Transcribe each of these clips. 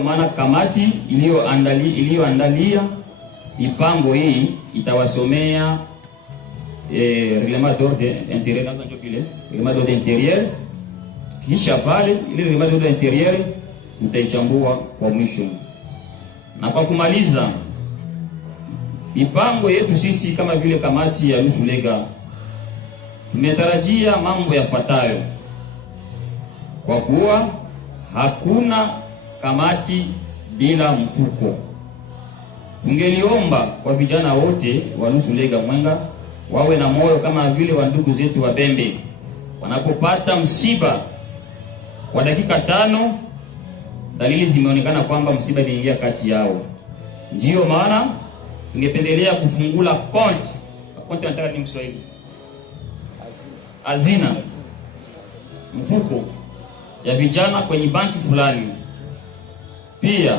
Kwa maana kamati iliyoandalia mipango hii itawasomea reglement d'ordre intérieur na ndio vile reglement d'ordre intérieur, kisha pale ile reglement d'ordre intérieur mtaichambua kwa mwisho. Na kwa kumaliza mipango yetu sisi kama vile kamati ya Lushulega tumetarajia mambo yafuatayo, kwa kuwa hakuna kamati bila mfuko. Tungeliomba kwa vijana wote wa Lushulega Mwenga wawe na moyo kama vile wa ndugu zetu wa Bembe, wanapopata msiba kwa dakika 5 dalili zimeonekana kwamba msiba inaingia kati yao. Ndiyo maana tungependelea kufungula konti nataka ni Kiswahili, hazina, mfuko ya vijana kwenye banki fulani. Pia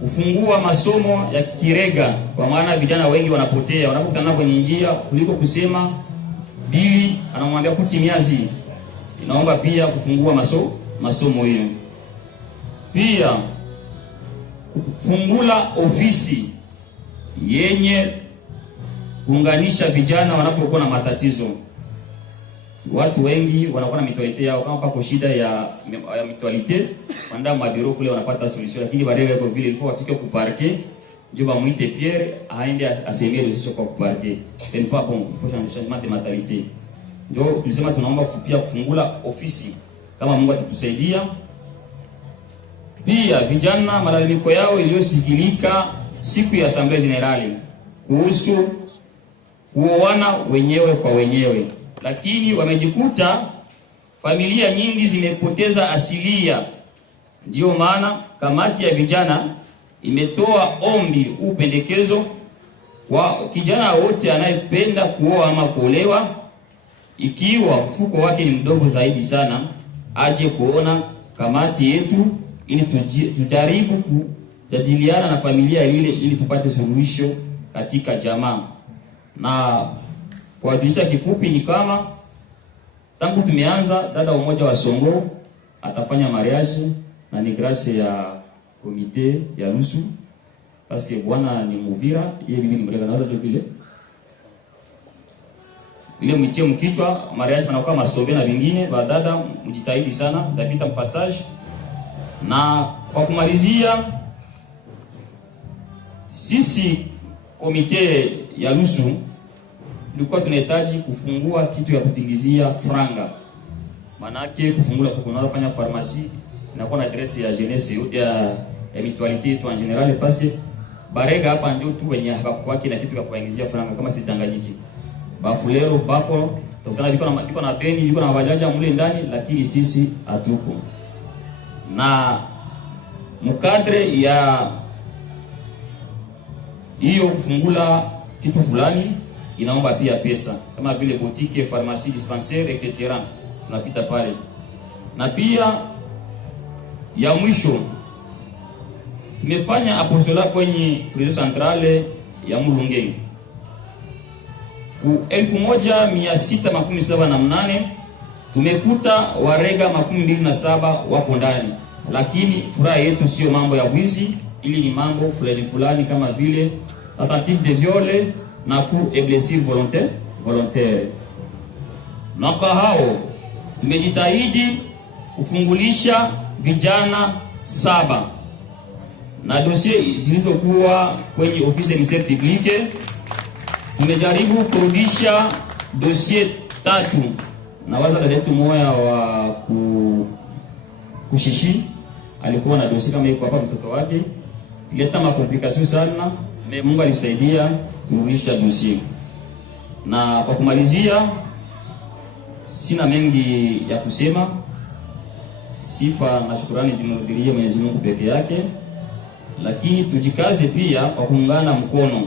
kufungua masomo ya kirega, kwa maana vijana wengi wanapotea wanapokutana kwenye njia, kuliko kusema bili anamwambia kutimiazi. Inaomba pia kufungua masomo hiyo. Pia kufungula ofisi yenye kuunganisha vijana wanapokuwa na matatizo. Watu wengi wanakuwa na mitualite yao, kama pako shida ya mitualite wanda mabiro kule wanapata solution, lakini baadaye kwa vile ilikuwa wafike ku parquet ndio bamuite Pierre aende asemie decision kwa ku parquet. C'est pas bon, il faut changer changement de mentalité. Ndio tulisema tunaomba pia kufungula ofisi kama Mungu atatusaidia. Pia vijana malalamiko yao iliyosikilika siku ya Assemblée Générale kuhusu kuoana wenyewe kwa wenyewe, lakini wamejikuta familia nyingi zimepoteza asilia. Ndio maana kamati ya vijana imetoa ombi upendekezo kwa kijana wote anayependa kuoa ama kuolewa, ikiwa mfuko wake ni mdogo zaidi sana, aje kuona kamati yetu ili tujaribu kujadiliana na familia ile ili tupate suluhisho katika jamaa. Na kwa dirisha kifupi ni kama tangu tumeanza, dada mmoja wa Songo atafanya mariage na ni grâce ya komite ya Lusu, parce que bwana ni Muvira, yeye bibi ni Murega, naanza tu vile ile mtie mkichwa mariage anakuwa masobe na vingine. Badada mjitahidi sana, ndapita mpassage. Na kwa kumalizia, sisi komite ya Lusu tulikuwa tunahitaji kufungua kitu ya kutingizia franga. Manake kufungula kwa kunafanya pharmacie inakuwa na adresse ya jeunesse yote ya mutualité tu en général, parce que barega hapa ndio tu wenye hapakwaki na kitu ya kuingizia franga kama sitanganyiki. Bafulero bako tokana biko na beni biko na bajaja mule ndani, lakini sisi hatuko. Na mkadre ya hiyo kufungula kitu fulani inaomba pia pesa, kama vile boutique, pharmacie, dispensaire etc. Tunapita pale. Na pia ya mwisho tumefanya apostola kwenye prison centrale ya Mulunge ku 1678 tumekuta warega 27 wako ndani, lakini furaha yetu sio mambo ya wizi, ili ni mambo fulani kama vile tentative de viol na coup et blessure volontaire. Na kwa hao tumejitahidi kufungulisha vijana 7 na dossier zilizokuwa kwenye ofisi ya ministère public. Tumejaribu kurudisha dossier 3 na waza letu moya wa kushishi alikuwa na dossier kama iko hapa, mtoto wake ileta makomplikasyon sana, Mungu alisaidia kurudisha dossier. Na kwa kumalizia, sina mengi ya kusema. Sifa na shukrani zimrudilie Mwenyezi Mungu peke yake, lakini tujikaze pia kwa kuungana mkono,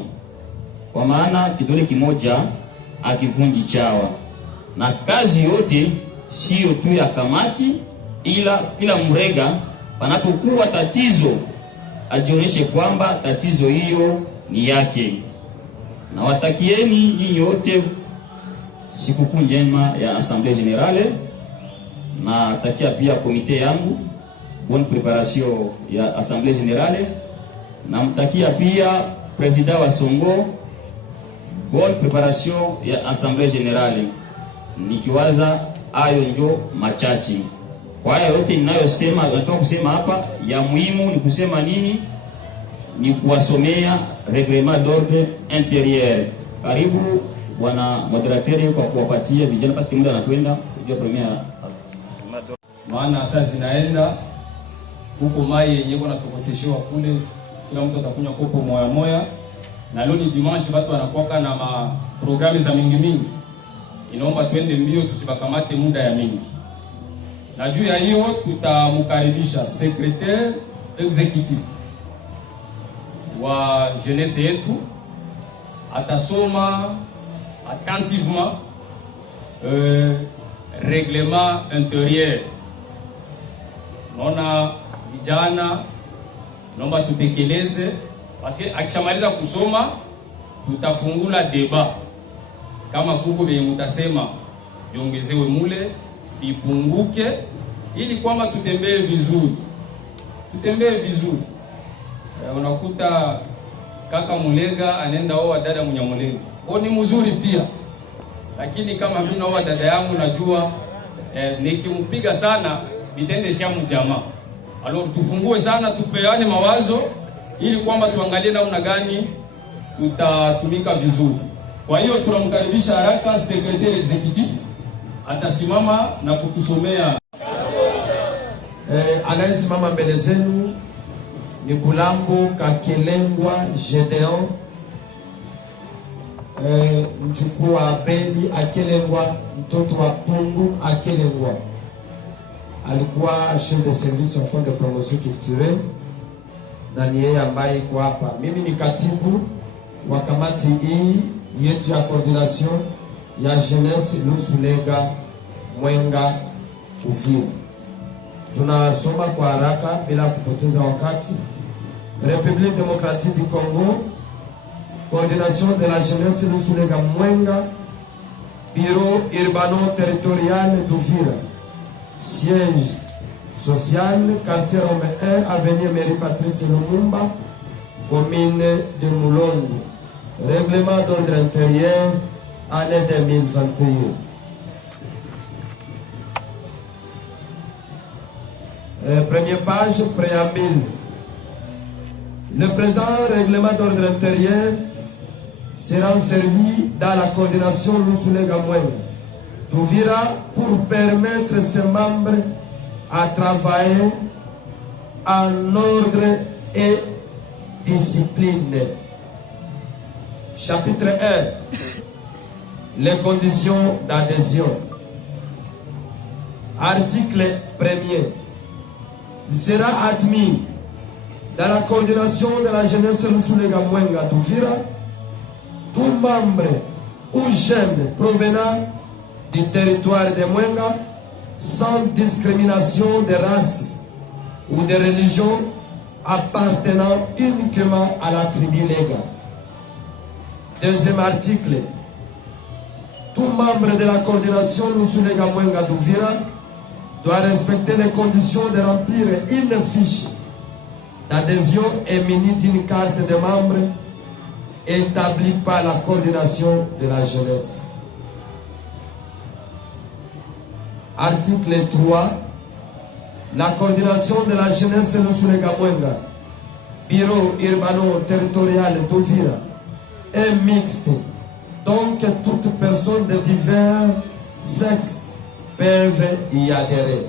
kwa maana kidole kimoja akivunji chawa. Na kazi yote sio tu ya kamati, ila mrega panapokuwa tatizo ajionyeshe kwamba tatizo hiyo ni yake. Na watakieni nyinyi wote sikukuu njema ya Assemblée Générale, na takia pia komite yangu bonne préparation ya assemblée générale. Namtakia pia président wa Songo bonne préparation ya assemblée générale. Nikiwaza ayo njo machachi. Kwa hiyo yote ninayosema, nataka kusema hapa ya muhimu ni kusema nini? Ni kuwasomea reglement d'ordre intérieur. Karibu bwana moderateur kwa kuwapatia vijana pasi muda anakwenda kujua premiere. Maana sasa zinaenda huko mai yenyewe kuna tokoteshewa kule, kila mtu atakunywa kopo moya moya, na leo ni dimanche watu wanakuwa na programu za mingi. Inaomba twende mbio tusibakamate muda ya mingi. Na juu ya hiyo tutamkaribisha secrétaire exécutif wa jeunesse yetu, atasoma attentivement règlement intérieur. Naona vijana naomba tutekeleze, parce akishamaliza kusoma tutafungula deba. Kama kuko vile mtasema viongezewe mule, ipunguke, ili kwamba tutembee vizuri. Unakuta kaka Mulega anaenda oa dada Munyamulega, ni mzuri pia, lakini kama mimi naoa dada yangu najua nikimpiga sana vitende shamu jamaa. Alors tufungue sana, tupeane mawazo ili kwamba tuangalie namna gani tutatumika vizuri. Kwa hiyo tunamkaribisha haraka secrétaire exécutif, atasimama na kutusomea. Anayesimama mbele zenu ni Bulambo Kakelengwa Gedeon, mjukuu wa Abeli Akelengwa, mtoto wa Pungu Akelengwa. Alikuwa chef de service au fond de promotion culturelle, na ni yeye ambaye kwa hapa. Mimi ni katibu wa kamati hii yetu ya coordination ya jeunesse Lusulega Mwenga Uvira. Tunasoma kwa haraka bila kupoteza wakati. République démocratique du Congo, coordination de la jeunesse Lusulega Mwenga, bureau urbano-territorial d'Uvira, siège social, quartier Rome 1, avenue Mairie Patrice Lumumba, commune de Moulongo. Règlement d'ordre intérieur, année 2021. Première page, préambule. Le présent règlement d'ordre intérieur sera servi dans la coordination Lusulega Mwenga d'Uvira pour permettre ses membres à travailler en ordre et discipline. Chapitre 1. Les conditions d'adhésion. Article 1er. Il sera admis dans la coordination de la jeunesse Lusulega Mwenga d'Uvira tout membre ou jeune provenant du territoire de Mwenga sans discrimination de race ou de religion appartenant uniquement à la tribu Lega. Deuxième article. Tout membre de la coordination Lusulega Mwenga d'Uvira doit respecter les conditions de remplir une fiche d'adhésion et munie d'une carte de membre établie par la coordination de la jeunesse. Article 3. La coordination de la jeunesse Lusulega Mwenga, bureau urbano-territorial d'Uvira, est mixte, donc toute personne de divers sexes peuvent y adhérer.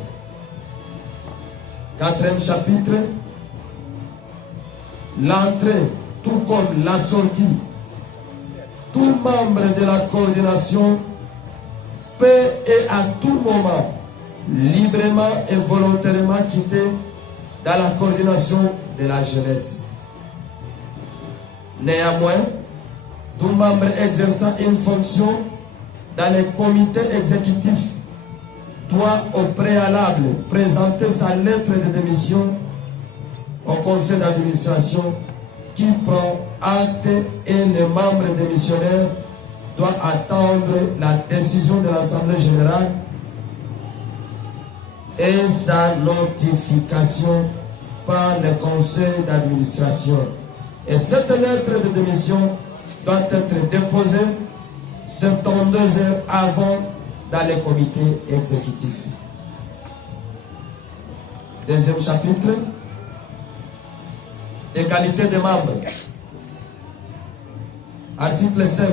Quatrième chapitre. L'entrée, tout comme la sortie, tout membre de la coordination peut et à tout moment librement et volontairement quitter dans la coordination de la jeunesse. Néanmoins, tout membre exerçant une fonction dans les comités exécutifs doit au préalable présenter sa lettre de démission au conseil d'administration qui prend acte, et les membres démissionnaires doivent attendre la décision de l'Assemblée générale et sa notification par le conseil d'administration. Et cette lettre de démission doit être déposée 72 heures avant dans les comités exécutifs. Deuxième chapitre, égalité des membres. Article 5.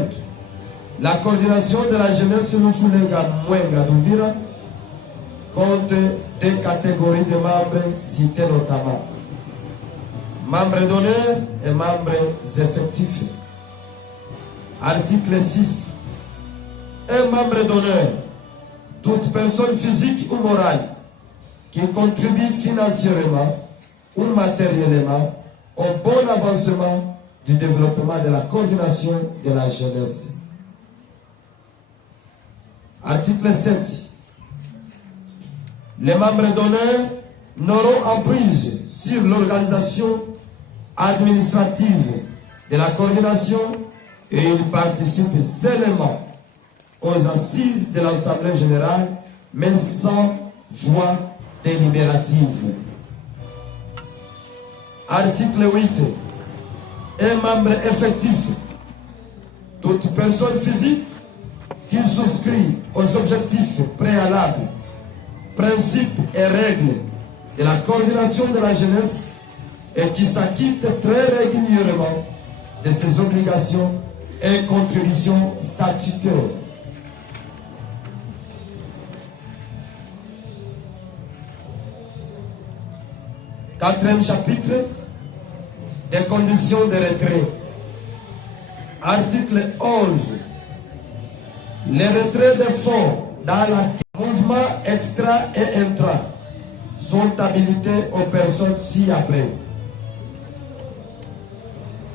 La coordination de la jeunesse Lusulega Mwenga d'Uvira compte deux catégories de membres citées notamment. Membres d'honneur et membres effectifs. Article 6. Un membre d'honneur, toute personne physique ou morale qui contribue financièrement ou matériellement au bon avancement du développement de la coordination de la jeunesse. Article 7. Les membres d'honneur n'auront emprise sur l'organisation administrative de la coordination et ils participent seulement aux assises de l'Assemblée générale, mais sans voix délibérative. Article 8. Un membre effectif, toute personne physique qui souscrit aux objectifs préalables, principes et règles de la coordination de la jeunesse et qui s'acquitte très régulièrement de ses obligations et contributions statutaires. Quatrième chapitre, des conditions de retrait. Article 11. Les retraits de fonds dans le mouvement extra et intra sont habilités aux personnes ci-après.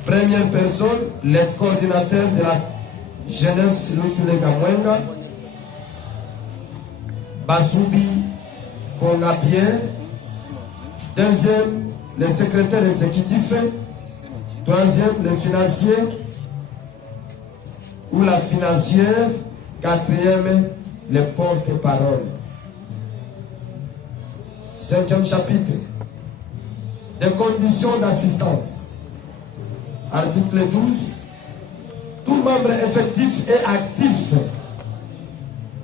Première personne, les coordinateurs de la jeunesse Lusulega Mwenga, Basubi Kongapierre. Deuxième, le secrétaire exécutif. Troisième, le financier ou la financière. Quatrième, le porte-parole. Cinquième chapitre, des conditions d'assistance. Article 12. Tout membre effectif et actif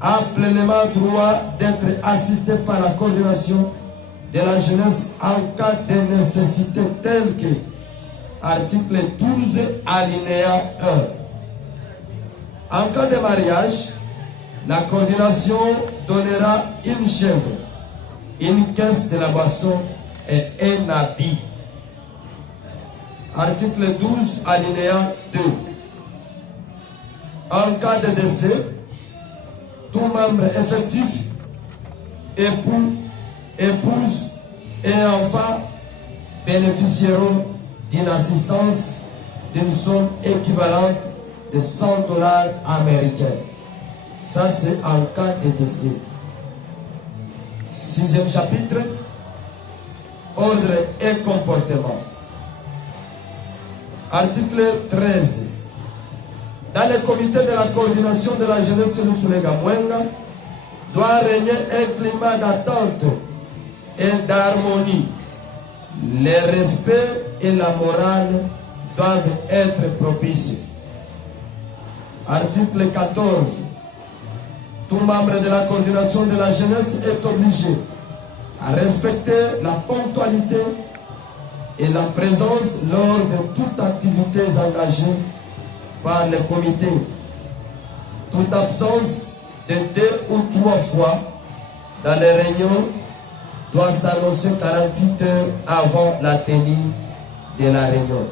a pleinement droit d'être assisté par la coordination de la jeunesse en cas de nécessité telle que article 12 alinéa 1. En cas de mariage, la coordination donnera une chèvre, une caisse de la boisson et un habit. Article 12 alinéa 2. En cas de décès, tout membre effectif, époux, épouse et enfants bénéficieront d'une assistance d'une somme équivalente de $100 américains. Ça, c'est en cas de décès. Sixième chapitre, ordre et comportement. Article 13. Dans le comité de la coordination de la jeunesse Lusulega Mwenga, doit régner un climat d'attente et d'harmonie. Le respect et la morale doivent être propices. Article 14. Tout membre de la coordination de la jeunesse est obligé à respecter la ponctualité et la présence lors de toutes activités engagées par le comité. Toute absence de 2 ou 3 fois dans les réunions doit s'annoncer 48 heures avant la tenue de la réunion.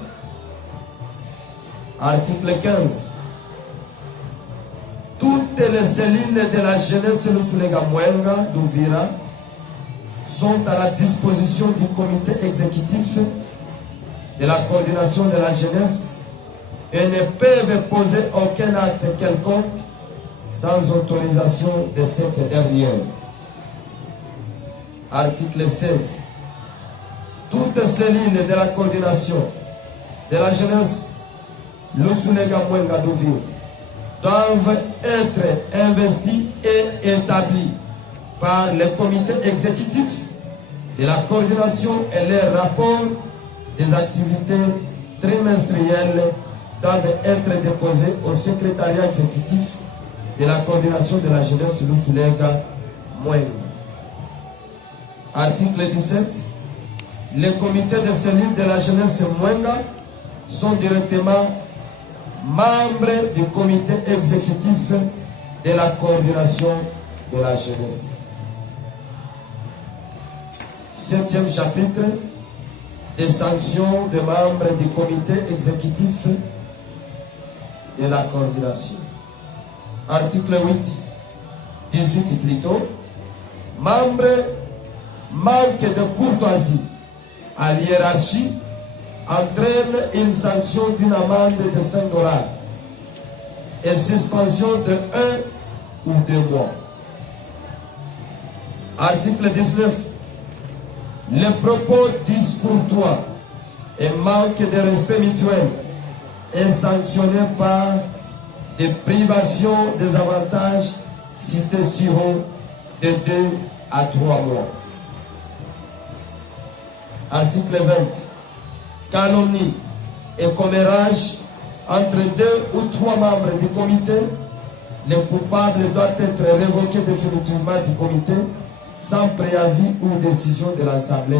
Article 15. Toutes les cellules de la jeunesse Lusulega Mwenga d'Uvira sont à la disposition du comité exécutif de la coordination de la jeunesse et ne peuvent poser aucun acte quelconque sans autorisation de cette dernière. Article 16. Toutes cellules de la coordination de la jeunesse Lusulega Mwenga d'Uvira doivent être investis et établis par les comités exécutifs de la coordination et les rapports des activités trimestrielles doivent être déposés au secrétariat exécutif de la coordination de la jeunesse Lusulega Mwenga. Article 17. Les comités de cellule de la jeunesse Mwenga sont directement membres du comité exécutif de la coordination de la jeunesse. 7e chapitre, des sanctions des membres du comité exécutif de la coordination. Article 18 plutôt, membres manque de courtoisie à l'hiérarchie entraîne une sanction d'une amende de 5 $ et suspension de 1 ou 2 mois. Article 19. Les propos discourtois et manque de respect mutuel est sanctionné par des privations des avantages cités sur eux de 2 à 3 mois. Article 20. Calomnie et commérage entre 2 ou 3 membres du comité. Les coupables doivent être révoqués définitivement du comité sans préavis ou décision de l'Assemblée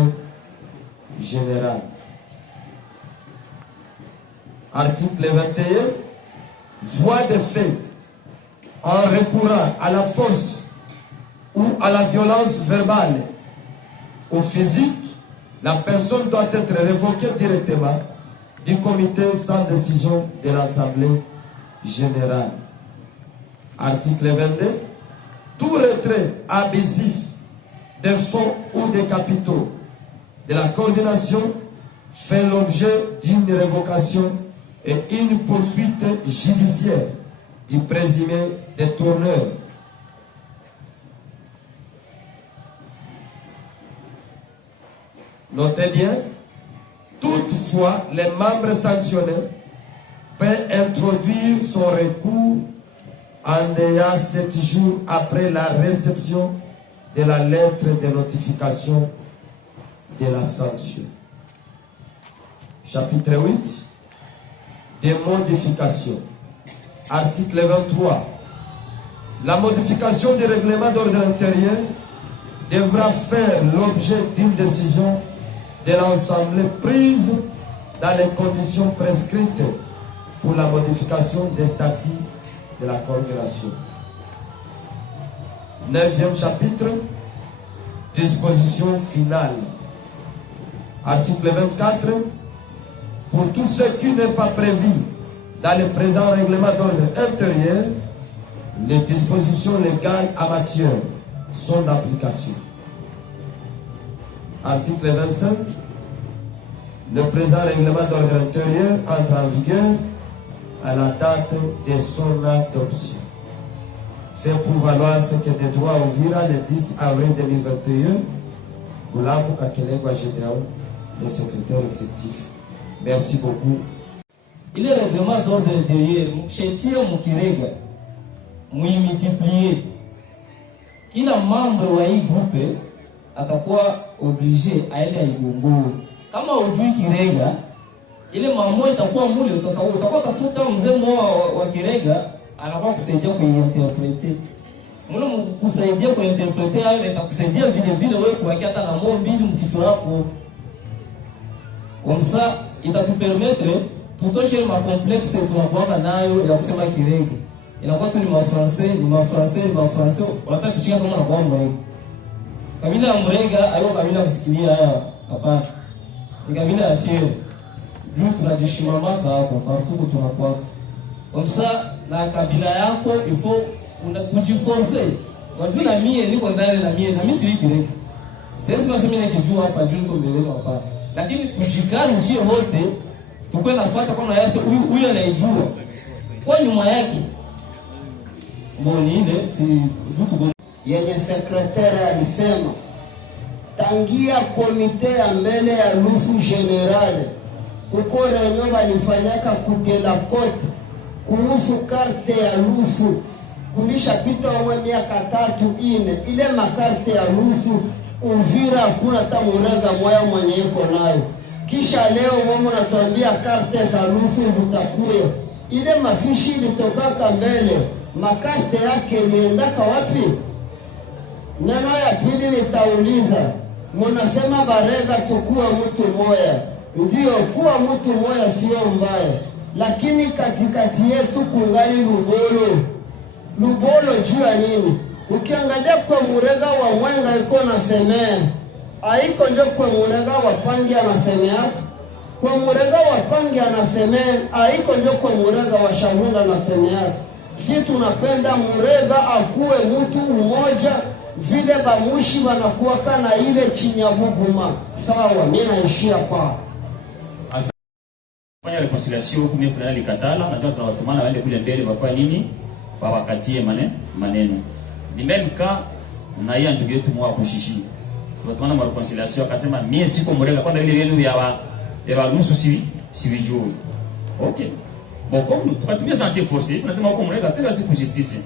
générale. Article 21. Voie de fait en recourant à la force ou à la violence verbale ou physique, la personne doit être révoquée directement du comité sans décision de l'Assemblée générale. Article 22. Tout retrait abusif de fonds ou de capitaux de la coordination fait l'objet d'une révocation et une poursuite judiciaire du présumé détourneur. Notez bien, toutefois, les membres sanctionnés peuvent introduire son recours en délai 7 jours après la réception de la lettre de notification de la sanction. Chapitre 8. Des modifications. Article 23. La modification du règlement d'ordre intérieur devra faire l'objet d'une décision de l'Assemblée prise dans les conditions prescrites pour la modification des statuts de la coordination. 9e chapitre, disposition finale. Article 24. Pour tout ce qui n'est pas prévu dans le présent règlement d'ordre intérieur, les dispositions légales en matière sont d'application. Article 25. Le présent règlement d'ordre intérieur entre en vigueur à la date de son adoption. Fait pour valoir ce que des droits Uvira le 10 avril 2021, Goulamou Kakelengwa Gédéon, le secrétaire exécutif. Merci beaucoup. Il est règlement d'ordre intérieur, mchetia mukirega, multiplier. Kila membre wa hii groupe atakuwa obligé aende aigongoe. Kama hujui kirega, ile mambo itakuwa mule utakuwa tafuta mzee mmoja wa kirega anakuwa kusaidia kuinterprete. Mule kusaidia kuinterprete hayo itakusaidia vile vile wewe kuweka hata na moyo mbili mkichwa wako. Comme ça, il va te permettre tutoshe ma complexe tunakuwa nayo ya kusema kirega. Inakuwa tu ni français, wakati tuchika kama na kwa mrega. Kabila ya mrega ayo kabila kusikilia haya hapana. Ni kabila ya fiero. Juu tunajishimamaka hapo, partout tunakuwa. Comme ça, na kabila yako il faut tujiforce. Wajua na mie niko ndani na mimi si kirega. Sasa mimi nikijua hapa juu niko mbele hapa. Lakini tujikaze sio wote tukwe nafuata kama yase huyu anaijua. Kwa nyuma yake mboni ile si mtu yenye sekretari alisema tangia komite ya mbele ya lusu generale kuko renyo walifanyaka kugela kote kuhusu karte ya lusu kulisha pita uwe miaka 3-4, ile makarte ya ruhusu Uvira hakuna hata murega moya mwenye iko nayo. Kisha leo wao natuambia karte za ruhusu zitakuya. Ile mafishi ilitokaka mbele, makarte yake niendaka wapi? Neno ya pili nitauliza, munasema Barega tukua mtu moya. Ndio, kuwa mtu moya sio mbaya, lakini katikati yetu kungali Lubolo. Lubolo juu ya nini? Ukiangalia kwa Murega wa Mwenga iko na semea, haiko ndio kwa Murega wa Pangi anasemea. Kwa Murega wa Pangi anasemea, haiko ndio kwa Murega wa Shamunda anasemea. Sisi tunapenda Murega akuwe mtu mmoja, vile bamushi wanakuwa kana ile Chinyabuguma. Sawa, mimi naishia kwa fanya reconciliation huko mimi fulani likatala, najua tunawatumana waende kule mbele wafanye nini? Wawakatie maneno. Ni melka na yeye ndugu yetu mwa kushishi. Tunatumana ma reconciliation akasema mimi siko Murega kwa ile yenu ya nusu si vijuu. Okay. Bon, comme tukatumia santé forcé, tunasema huko Murega tena si justice.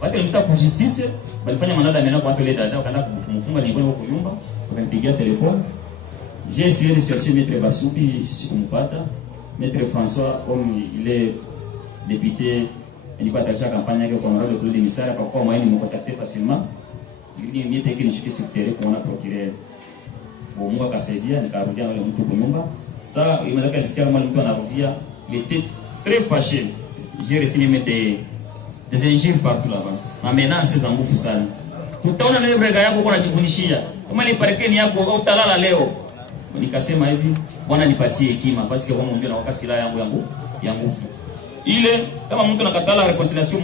Watu wanataka ku justice, walifanya manada mena kwa watu ile dada wakaenda kumfunga nyumbani huko nyumba, wakanipigia telefone. J'ai essayé de chercher Maître Basubi, sikumpata. Maître François, comme il est député, il va attacher la campagne avec le honorable Claude Misara, pourquoi moi il me contacter facilement. Il dit mieux que nishuke secrétaire pour na procureur. Bon, moi kasaidia nikarudia wale mtu kwa nyumba. Ça, il m'a dit que kama mtu anarudia, il était très fâché. J'ai reçu des injures partout là-bas. Na menaces za nguvu sana. Tutaona leo brega yako kwa kujifundishia. Kama ile parekeni yako utalala leo. Nikasema hivi, Bwana nipatie hekima basi kwa Mungu na wakati silaha ya nguvu. Ile kama mtu nakatala reconciliation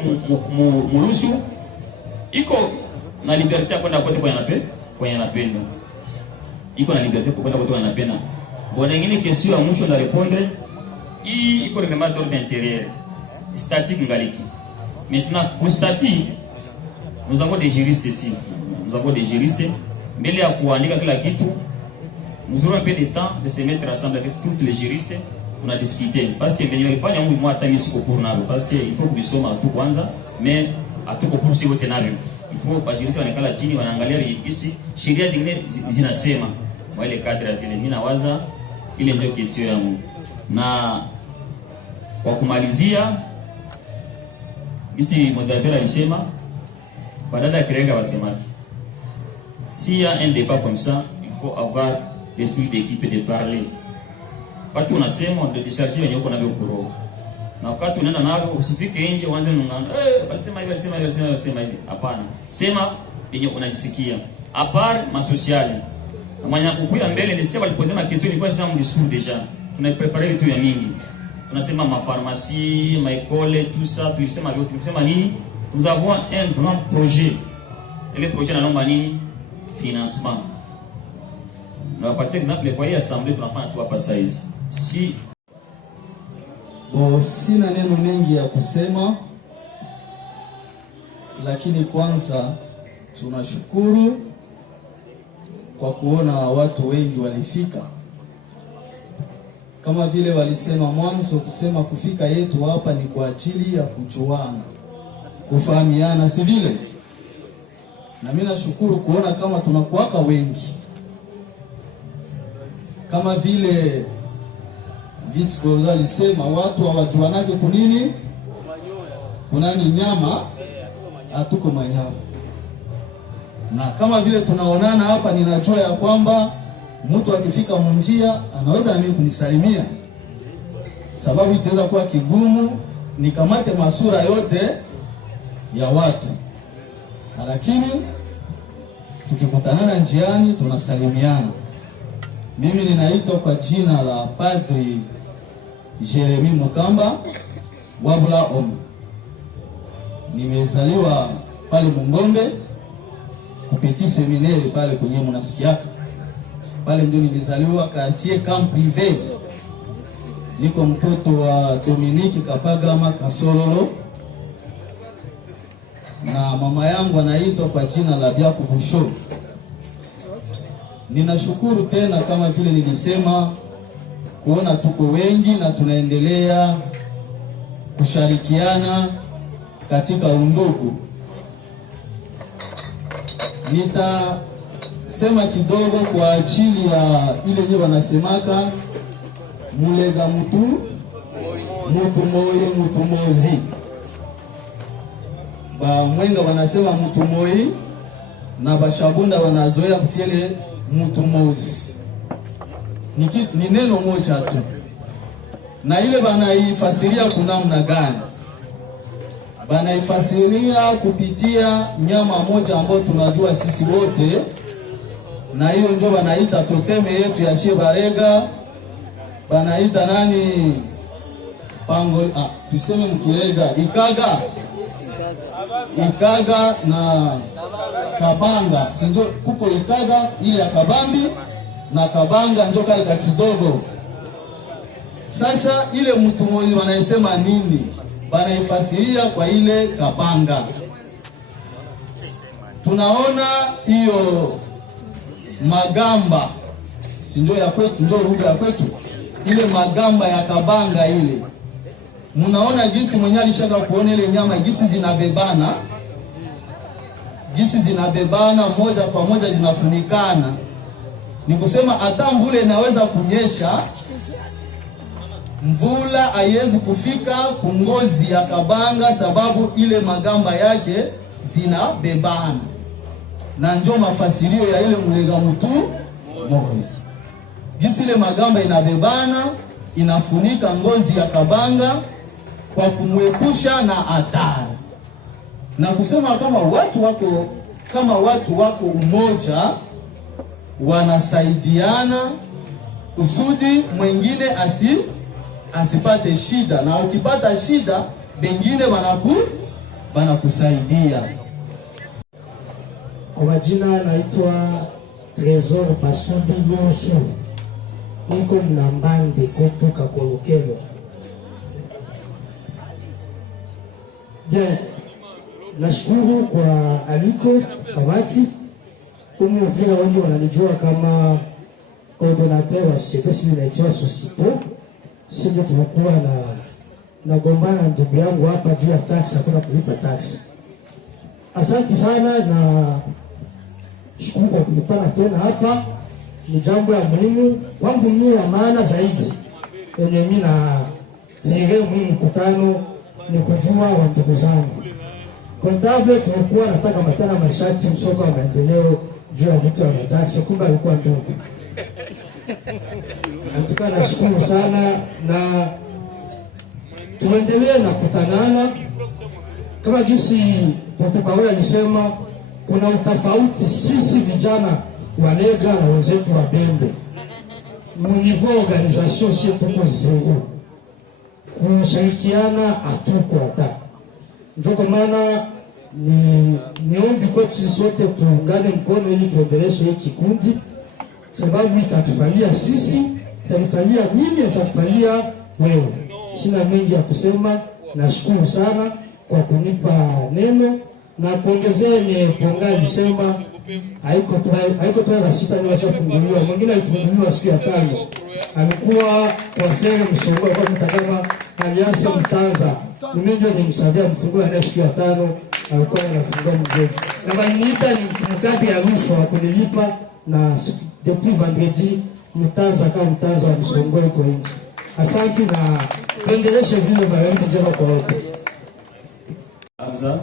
mulusu iko na liberté kwenda kote kwa yanapenda. Iko na liberté kwenda kote kwa yanapenda. Bwana nyingine question ya mwisho na répondre hii iko règlement d'ordre intérieur. Statique ngaliki. Maintenant pour statique nous avons des juristes ici. Nous avons des juristes mbele ya kuandika kila kitu. Nous aurons un peu de temps de se mettre ensemble avec tous les juristes. On a discuté. Parce que il faut que moi attendre pour nabo. Parce que il faut que nous sommes à tout kwanza, mais à tout pour si wote nabo. Il faut pas juristes wanakala chini wanaangalia hizi sheria zingine zinasema. Kwa ile cadre ya vile mimi nawaza ile ndio question yangu. Na kwa kumalizia hizi moderateur alisema badala ya kirenga wasemaki. S'il y a un débat comme ça, il faut avoir l'esprit d'équipe de parler. Wakati unasema ndio disarji wenyewe uko navyo kuro. Na wakati unaenda nao usifike nje uanze nungana. Walisema hivi. Hapana. Sema yenye unajisikia. A part ma sociale. Mwenye kukuya mbele nisikia waliposema question ilikuwa sasa mdiscours déjà. Tunaprepare vitu ya mingi. Tunasema ma pharmacie, ma école, tout ça, tulisema yote. Tunasema nini? Nous avons un grand projet. Et le projet naomba nini? Financement. Na par exemple kwa hii assemblée tunafanya tu hapa size. Sina neno mengi ya kusema, lakini kwanza tunashukuru kwa kuona watu wengi walifika. Kama vile walisema mwanzo, kusema kufika yetu hapa ni kwa ajili ya kujuana, kufahamiana, si vile? Na mimi nashukuru kuona kama tunakuwaka wengi. Kama vile Vice Golo alisema watu hawajuanavyo kunini? Kunani nyama? Hatuko manyama. Na kama vile tunaonana hapa, ninajua ya kwamba mtu akifika munjia anaweza na mimi kunisalimia. Sababu itaweza kuwa kigumu nikamate masura yote ya watu. Lakini tukikutana njiani tunasalimiana. Mimi ninaitwa kwa jina la Padri Jeremy Mukamba Wabula Om. Nimezaliwa pale Mungombe kupiti seminari pale kwenye mnasikiaka. Pale ndio nilizaliwa quartier Camp Privé. Niko mtoto wa Dominique Kapagama Kasorolo. Na mama yangu anaitwa kwa jina la Biaku Busho. Ninashukuru tena kama vile nilisema kuona tuko wengi na tunaendelea kushirikiana katika undugu. Nitasema kidogo kwa ajili ya ile nyo wanasemaka mulega mutu moyo mutu mozi. Ba Mwenga wanasema mutu moi na Bashabunda wanazoea kutiele mutu mozi. Ni neno moja tu. Na ile banaifasiria kunamna gani? Banaifasiria kupitia nyama moja ambayo tunajua sisi wote, na hiyo ndio banaita toteme yetu ya Shebarega. Banaita nani? Pango, tuseme mkilega Ikaga na Kabanga. Sinjo kuko Ikaga ile ya Kabambi na Kabanga ndio kale ka kidogo. Sasa ile mtu mmoja wanasema nini? Banaifasiria kwa ile Kabanga. Tunaona hiyo magamba, si ndio ya kwetu, ndio lugha ya kwetu. Ile magamba ya Kabanga ile, munaona jinsi mwenye alishaka kuona ile nyama jinsi zinabebana moja kwa moja, zinafunikana. Ni kusema hata mvula inaweza kunyesha, mvula haiwezi kufika kungozi ya Kabanga sababu ile magamba yake zinabebana. Na ndio mafasirio ya ile mulega mutu mozi. Jinsi ile magamba inabebana, inafunika ngozi ya Kabanga kwa kumwepusha na hatari. Na kusema kama watu wako umoja, wanasaidiana kusudi mwingine asipate shida, na ukipata shida bengine wanakusaidia. Kwa majina naitwa Tresor Basudi Yosu, niko Mnambande kutoka Kolokelo. Nashukuru kwa aliko kamati Uvira, wengi wananijua kama coordinateur wa societe civile inaitwa Sosipo. Sisi tumekuwa na gombana na ndugu yangu hapa juu ya taksi, hakuna kulipa taksi. Asante sana na shukuru kwa kukutana tena hapa. Ni jambo ya muhimu kwangu, mimi wa maana zaidi yenye mimi na zile muhimu mkutano ni kujua wa ndugu zangu kontable. Tulikuwa nataka matana mashati msoko wa maendeleo juu ya vitu vya taksi, kumbe alikuwa ndugu. Antuka nashukuru sana na tuendelee na kutanana kama jinsi Dr. Paula alisema. Kuna utofauti sisi vijana wa Lega na wenzetu wa Bembe. Niveau organisation si tuko zero, kushirikiana hatuko hata. Ndio kwa maana niombi kwetu sisi sote tuungane mkono ili tuendeleshe hiki kikundi, sababu itatufalia sisi, itatufalia mimi, itatufalia wewe. Sina mengi ya kusema, nashukuru sana kwa kunipa neno na kuongezea yenye Ponga alisema. Haiko toa la sita ni washafunguliwa, mwingine alifunguliwa siku ya tano. Alikuwa kwa fere msongo kwa mtakama alianza mtanza. Mimi ndio nimsaidia kufungua na siku ya tano alikuwa anafungua mgeni. Na waniita ni mkadi ya rushwa wa kunilipa, na depuis vendredi mtanza kama mtanza wa msongo kwa nchi. Asante na tuendeleshe vile baraka njema kwa wote. Hamza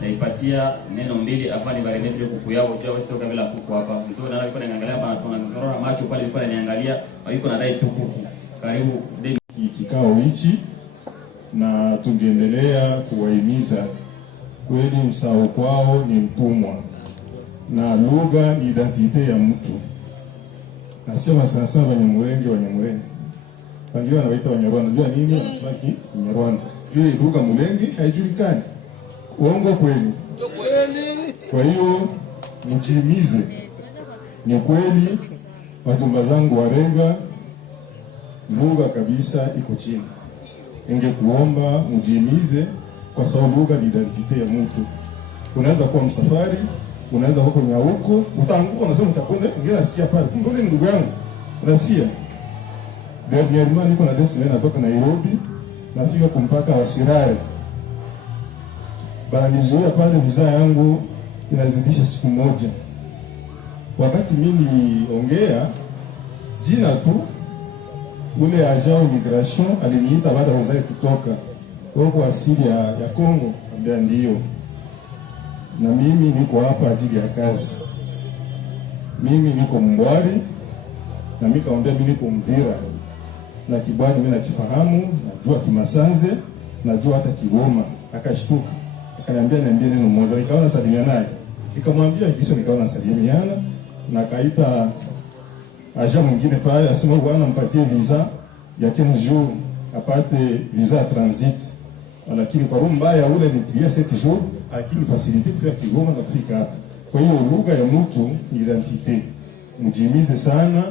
naipatia neno mbili afani baremetre kuku yao jua wasitoka bila kuku hapa. Mtu na alikuwa anaangalia hapa, tunaona macho pale, alikuwa ananiangalia, alikuwa anadai tu kuku. Karibu kikao hichi, na tungeendelea kuwahimiza kweli msao kwao ni mtumwa na lugha ni identite ya mtu. Nasema sasa Wanyamulenge wengine wanaita Wanyarwanda. Unajua nini wanasema Wanyarwanda? Ile lugha Mulenge haijulikani. Uongo kweli? Kwa hiyo mjihimize. Ni kweli wajumba zangu Warenga lugha kabisa iko chini. Ningekuomba mjihimize kwa sababu lugha ni identite ya mtu. Unaweza kuwa msafari, unaweza kuwa kwenye huko, utaanguka unasema utakwenda, ngine asikia pale. Kumbe ni ndugu yangu. Unasikia? Dernièrement niko na destination natoka Nairobi, nafika kumpaka wa Sirare. bananizuia pale, visa yangu inazidisha siku moja. Wakati mimi niongea jina tu, ule agent immigration aliniita baada ya kutoka kwa asili ya Kongo, ambia ndio, na mimi niko hapa ajili ya kazi. Mimi niko Mbwari, na mimi kaambia mimi niko Mvira na Kibwani, mimi nakifahamu, najua Kimasanze, najua hata Kigoma. Akashtuka, akaniambia niambie neno moja. Nikaona salimia naye, nikamwambia kisha nikaona salimiana, na kaita aja mwingine pale, asema bwana mpatie visa ya 15 jours apate visa ya transit, lakini kwa roho mbaya ule nitia 7 jours akini facilite kufika Kigoma na kufika hapa. Kwa hiyo lugha ya mtu ni identite, mjimize sana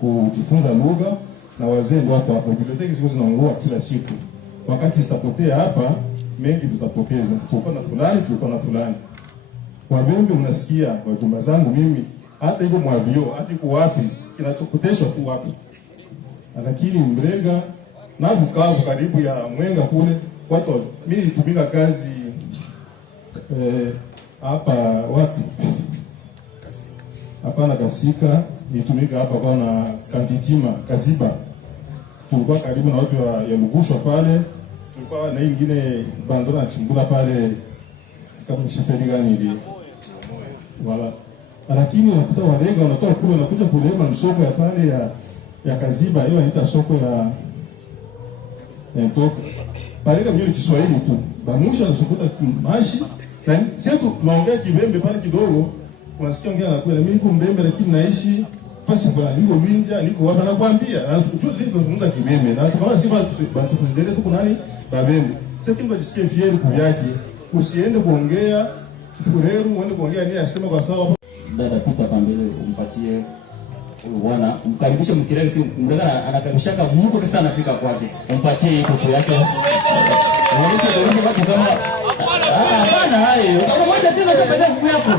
kujifunza lugha, na wazee ndio hapo hapo. Biblioteki ziko zinaungua kila siku, wakati zitapotea hapa mengi tutapoteza. Tulikuwa na fulani, tulikuwa na fulani. Wabembe mnasikia wajumba zangu mimi, hata hivyo mwavio, hata iko wapi, kinachokuteshwa tu wapi. Lakini Mrega na Bukavu karibu ya Mwenga kule, watu mimi nitumika kazi hapa wapi? Hapana Kasika, nitumika hapa kwa na Kantitima, Kaziba. Tulikuwa karibu na watu ya Lugusho pale. Tulikuwa na ingine bandona chimbula pale kama shiferi gani ile. Wala. Lakini unakuta Warega wanatoa kule, wanakuja kulema msoko ya pale ya Kaziba, hiyo inaitwa soko ya Ntoko. Pale kama ni Kiswahili tu. Bamusha nasokota mashi. Na sasa tunaongea Kibembe pale kidogo, unasikia ongea na kweli, mimi niko Mbembe lakini naishi fasi fulani, niko Minja, niko wapi, nakwambia. Na unajua leo tunazungumza Kibembe, na tukaona si watu tuendelee tu kunani Babembe. Sasa kimba jisikie fieri kwa yake, usiende kuongea Kifureru, uende kuongea nini asema kwa sababu dada pita pambele umpatie huyu bwana, umkaribishe Mkirege, si Mrega anakaribishaka Mungu sana anafika kwake. Umpatie kuku yake. Unaonyesha watu kama hapana hayo. Kama moja tena utapenda kuku yako.